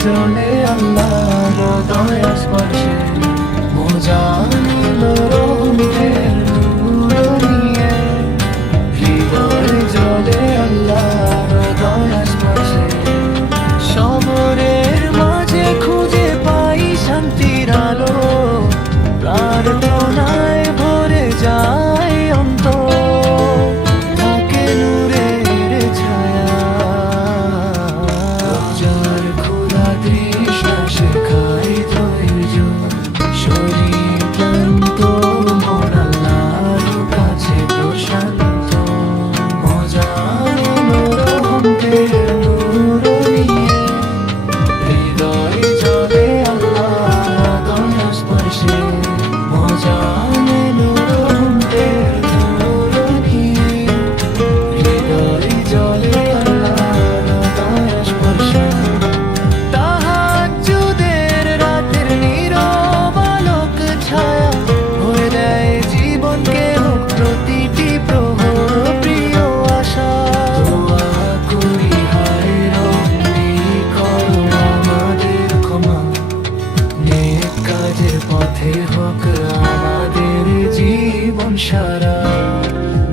জলে আল্লাহর দয়া স্পর্শে মোজানিল রহমতের নূর নিয়ে হৃদয় জলে আল্লাহর দয়া স্পর্শে সবরের মাঝে খুঁজে পাই শান্তির আলো প্রার্থনায় ভরে যায় অন্তর থাকে নূরের ছায়া যার খোলা তৃষ্ণা শেখায় ধৈর্য শরীর ক্লান্ত মন আল্লাহর কাছে প্রশান্ত মজানিল রহমতের নূর নিয়ে হৃদয় জলে আল্লাহর দয়া স্পর্শে মোজানিল রহমতের নূর নিয়ে হৃদয় জলে আল্লাহর দয়া স্পর্শে তাহাজ্জুদের রাতের নীরব আলোক ছায়া ভরে দেয় জীবনকে হোক প্রতিটি প্রহর প্রিয় আশা দোয়া করি হায় রব্বি করো আমাদের ক্ষমা নেক কাজের পথে হোক আমাদের জীবন সারা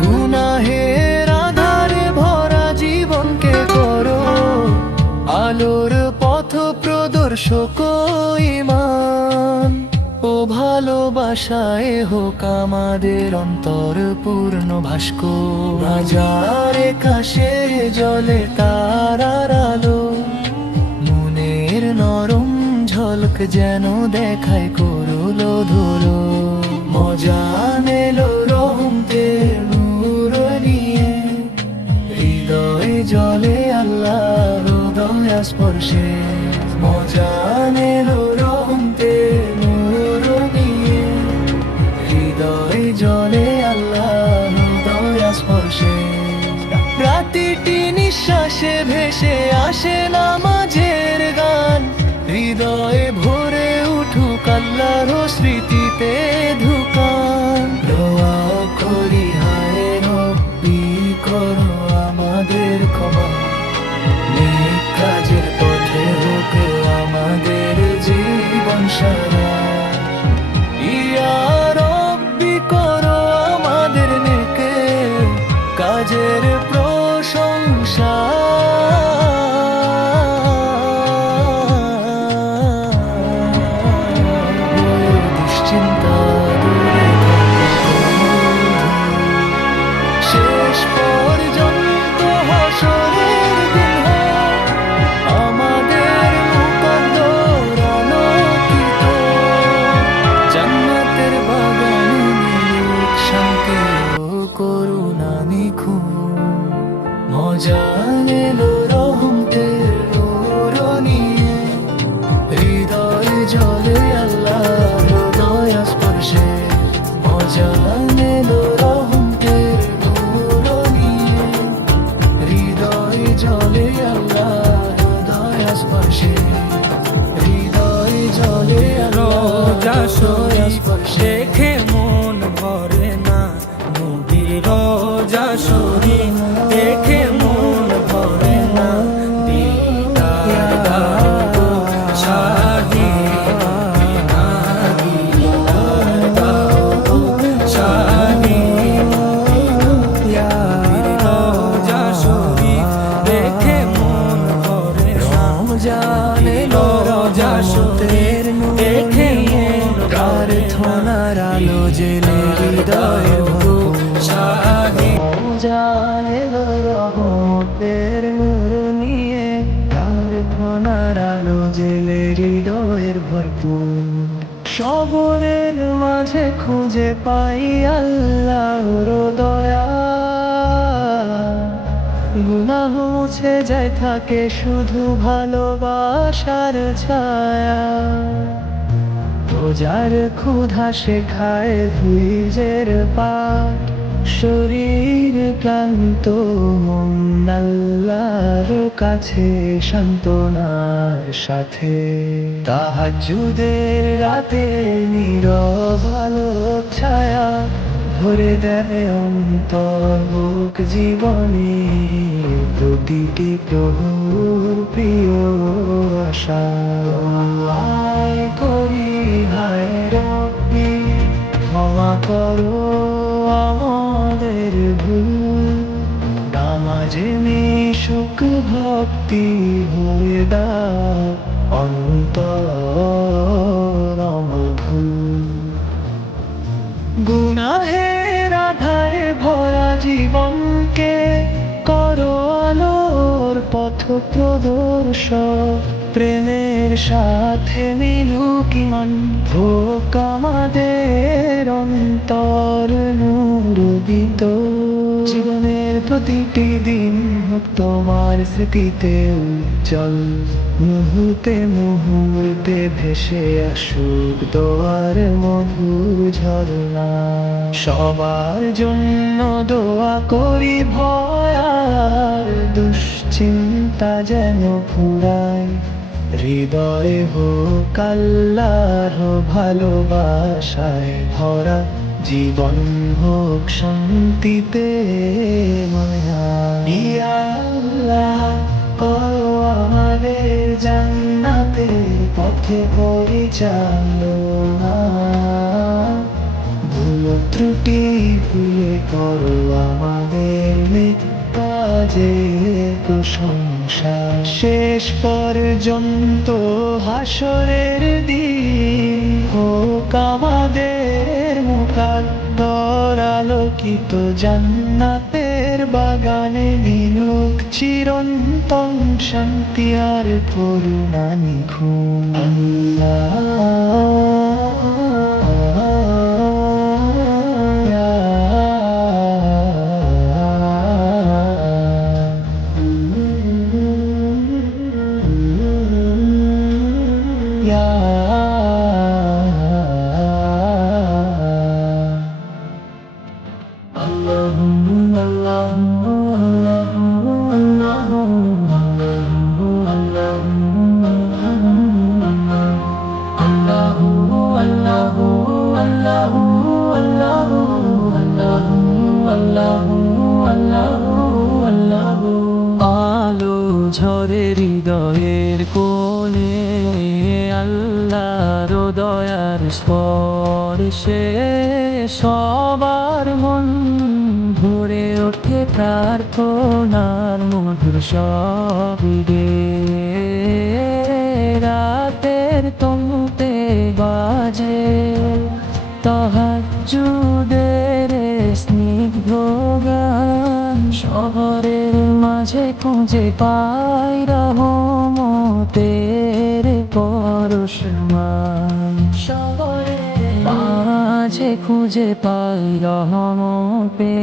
গুনাহের আধারে ভরা জীবনকে করো আলোর পথ প্রদর্শক ঈমান ও ভালোবাসায় হোক আমাদের অন্তর পূর্ণ ভাস্কো বাজারে কাশে জলে তারার আলো মনের নরম ঝলক যেন দেখায় করলো ধরো মোজানিল রহমতের নূর নিয়ে হৃদয় জলে আল্লাহর দয়া স্পর্শে মোজানিল রহমতের নূর নিয়ে হৃদয় জলে আল্লাহর দয়া স্পর্শে প্রতিটি নিঃশ্বাসে ভেসে আসে নামাজের গান হৃদয়ে ভরে উঠুক আল্লাহর স্মৃতিতে ধুকান দোয়া করি হায় রব্বি করো আমাদের ক্ষমা নেক কাজের পথে হোক আমাদের জীবন সারা ইয়া রব্বি করো আমাদের নেক কাজের প্রশংসা দুশ্চিন্তা দূরে শেষ পর্যন্ত হাসরের দিন হোক আমাদের মুকদ্দর আলোকিত জান্নাতের বাগান মিলুক শান্তি ও করুণা নিখুঁত মোজানিল রহমতের নূর নিয়ে হৃদয় জলে আল্লাহর দয়া স্পর্শে মোজানিল রহমতের নূর নিয়ে হৃদয় জলে আল্লাহর দয়া স্পর্শে হৃদয় জলে রোজা দয়া স্পর্শে দেখে মন ভরে না নবীর রোজা শরীফ দেখে মন ভরে না দিদার দাও শাহি বিনা দিদার দাও শাহি রোজা শরীফ দেখে মন ভরে না মোজানিল রোজা শরীফ দেখে মন প্রার্থনার আলো জেলে হৃদয়ের ভরপুর শাহি মোজানিল রহমতের নূর নিয়ে প্রার্থনার আলো জেলে হৃদয়ের ভরপুর সবরের মাঝে খুঁজে পাই আল্লাহর দয়া গুনাহ মুছে যায় থাকে শুধু ভালোবাসার ছায়া রোজার ক্ষুধা শেখায় ধৈর্যের পাঠ শরীর ক্লান্ত মন আল্লাহর কাছে সান্ত্বনার সাথে তাহাজ্জুদের রাতে নীরব আলোক ছায়া ভরে দেয় অন্তর বুক জীবনে প্রতিটি প্রহর প্রিয় আশা আয় করি হায় রব্বি ক্ষমা করো আমাদের ভুল নামাজে মিশুক ভক্তি হয়ে দাও অন্তর অমভুল গুনাহের আধারে ভরা জীবনকে করো আলোর পথ প্রদর্শক প্রেমের সাথে মিলুক ইমান হোক আমাদের অন্তর নুরবিত জীবনের প্রতিটি দিন হোক তোমার স্মৃতিতে উজ্জ্বল মুহূর্তে মুহূর্তে ভেসে আসুক দোয়ার মধুর ঝরনা সবার জন্য দোয়া করি ভয় আর দুশ্চিন্তা যেন ফুরায় হৃদয়ে হোক আল্লাহর ভালোবাসায় ভরা জীবন হোক শান্তিতে মায়া ইয়া আল্লাহ করো আমাদের জান্নাতের পথে পরিচালনা ভুল ত্রুটি ভুলে করো আমাদের কাজে প্রশংসা শেষ পর্যন্ত হাসরের দিন হোক আমাদের মুকাদ্দর আলোকিত জান্নাতের বাগানে মিলুক চিরন্তন শান্তি আর করুণা নিখুন আলো ঝরে হৃদয়ের কোণে আল্লাহর দয়ার স্পর্শে সবার মন ভরে ওঠে প্রার্থনার মধুর শব্দে রাতের তনুতে বাজে তাহাজ্জুদের স্নিগ্ধ গান শহরের মাঝে খুঁজে পাই রহমতের পরশমান শহরের মাঝে খুঁজে পাই রহমতের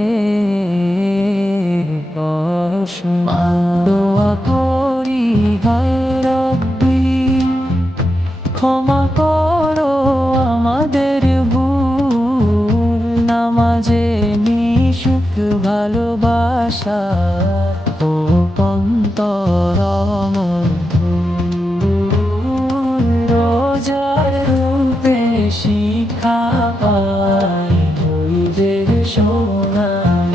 পরশমান দোয়া করি হায় রব্বি ক্ষমা করো আমাদের ভুল নামাজে মিশুক ভালোবাসা ও অন্তর মধুর রোজার রূপে শিক্ষা পাই হইদের সোনাই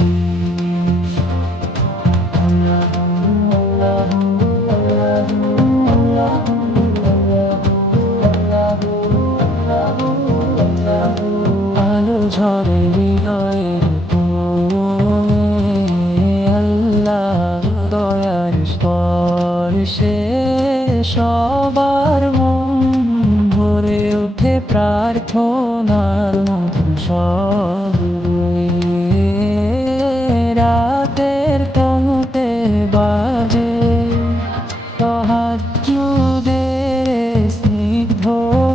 আলো ঝরে হৃদয়ের কোণে আল্লাহ দয়ার স্পর্শে সবার মন ভরে ওঠে প্রার্থনার মধুর শব্দে রাতের তনুতে বাজে তাহাজ্জুদের স্নিগ্ধ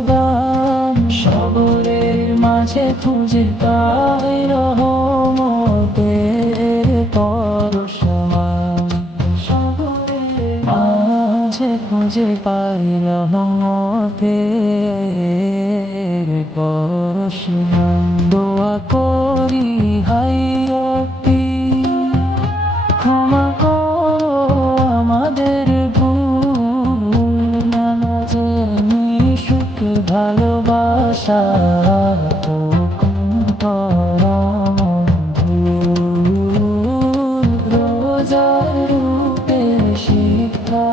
গান শহরের মাঝে খুঁজে পাই রহমতের পরশমান শহরের মাঝে খুঁজে পাই রহমতের পরশমান দোয়া করি হায় রব্বি ক্ষমা করো আমাদের ভুল নামাজে মিশুক ভালোবাসা রোজার রূপে শিক্ষা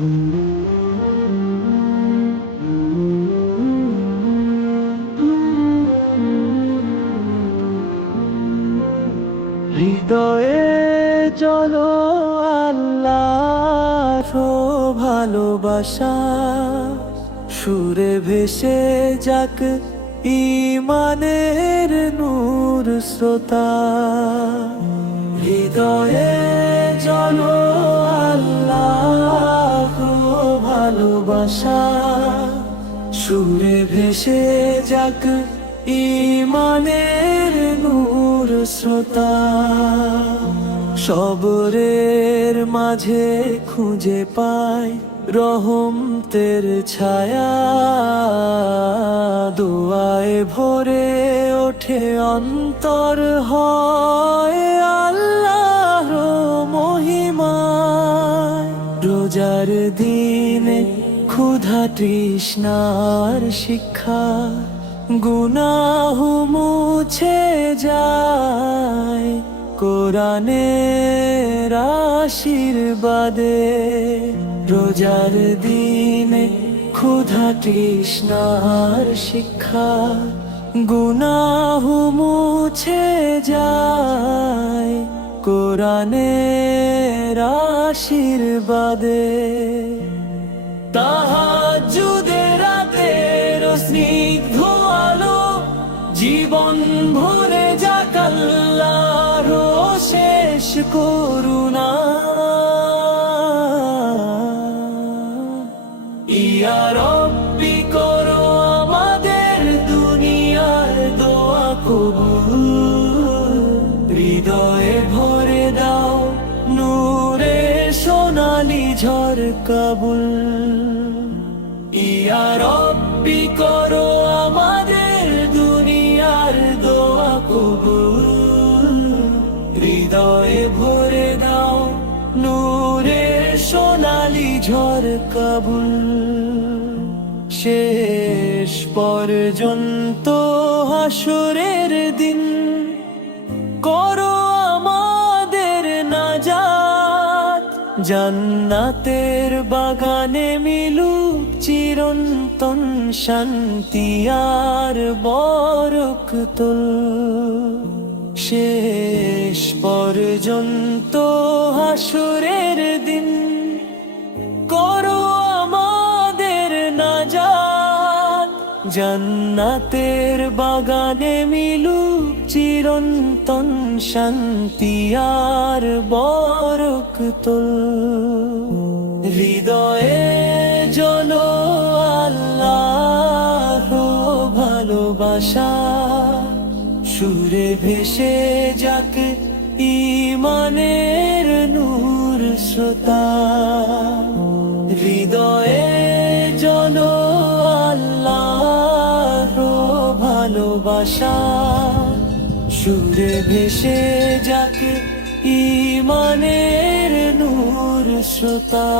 হৃদয়ে চলো আল্লাহ ভালোবাসা, সুরে ভেসে যাক ইমানের নূর স্রোতা। হৃদয়ে চলো আল্লাহ ভালোবাসা, সুরে ভেসে যাক ইমানের নূর স্রোতা। সবরের মাঝে খুঁজে পাই রহমতের ছায়া, দোয়ায় ভরে ওঠে অন্তর, হয় আল্লাহর মহিমায়। রোজার দিনে ক্ষুধা তৃষ্ণার শিক্ষা, গুনাহ মুছে যায় কোরআনের আশীর্বাদে। রোজার দিনে ক্ষুধা তৃষ্ণার শিক্ষা, গুনাহ মুছে যায় কোরআনের আশীর্বাদে। তাহাজ্জুদের রাতের স্নিগ্ধ আলো, জীবন ভরে যাক আল্লাহর শেষ করুণা। ইয়া রব্বি করো আমাদের দুনিয়ার দোয়া কবুল, হৃদয়ে ভরে দাও নূরে সোনালি ঝড় কাবুল। ইয়া রব্বি করো আমাদের দুনিয়ার দোয়া কবুল, হৃদয়ে ভরে দাও নূরে সোনালি ঝড় কাবুল। শেষ পর্যন্ত হাসরের দিন করো আমাদের নাজাত, জান্নাতের বাগানে মিলুক চিরন্তন শান্তি আর বরকতুল। শেষ পর্যন্ত হাসরের দিন করো আমাদের নাজাত, জান্নাতের বাগানে মিলুক চিরন্তন শান্তি আর বরকতুল। হৃদয়ে জ্বলো আল্লাহর ভালোবাসা, সুরে ভেসে যাক ইমানের নূর স্রোতা। হৃদয়ে জ্বলো আল্লাহর ভালোবাসা, সুরে ভেসে যাক ইমানের নূর স্রোতা।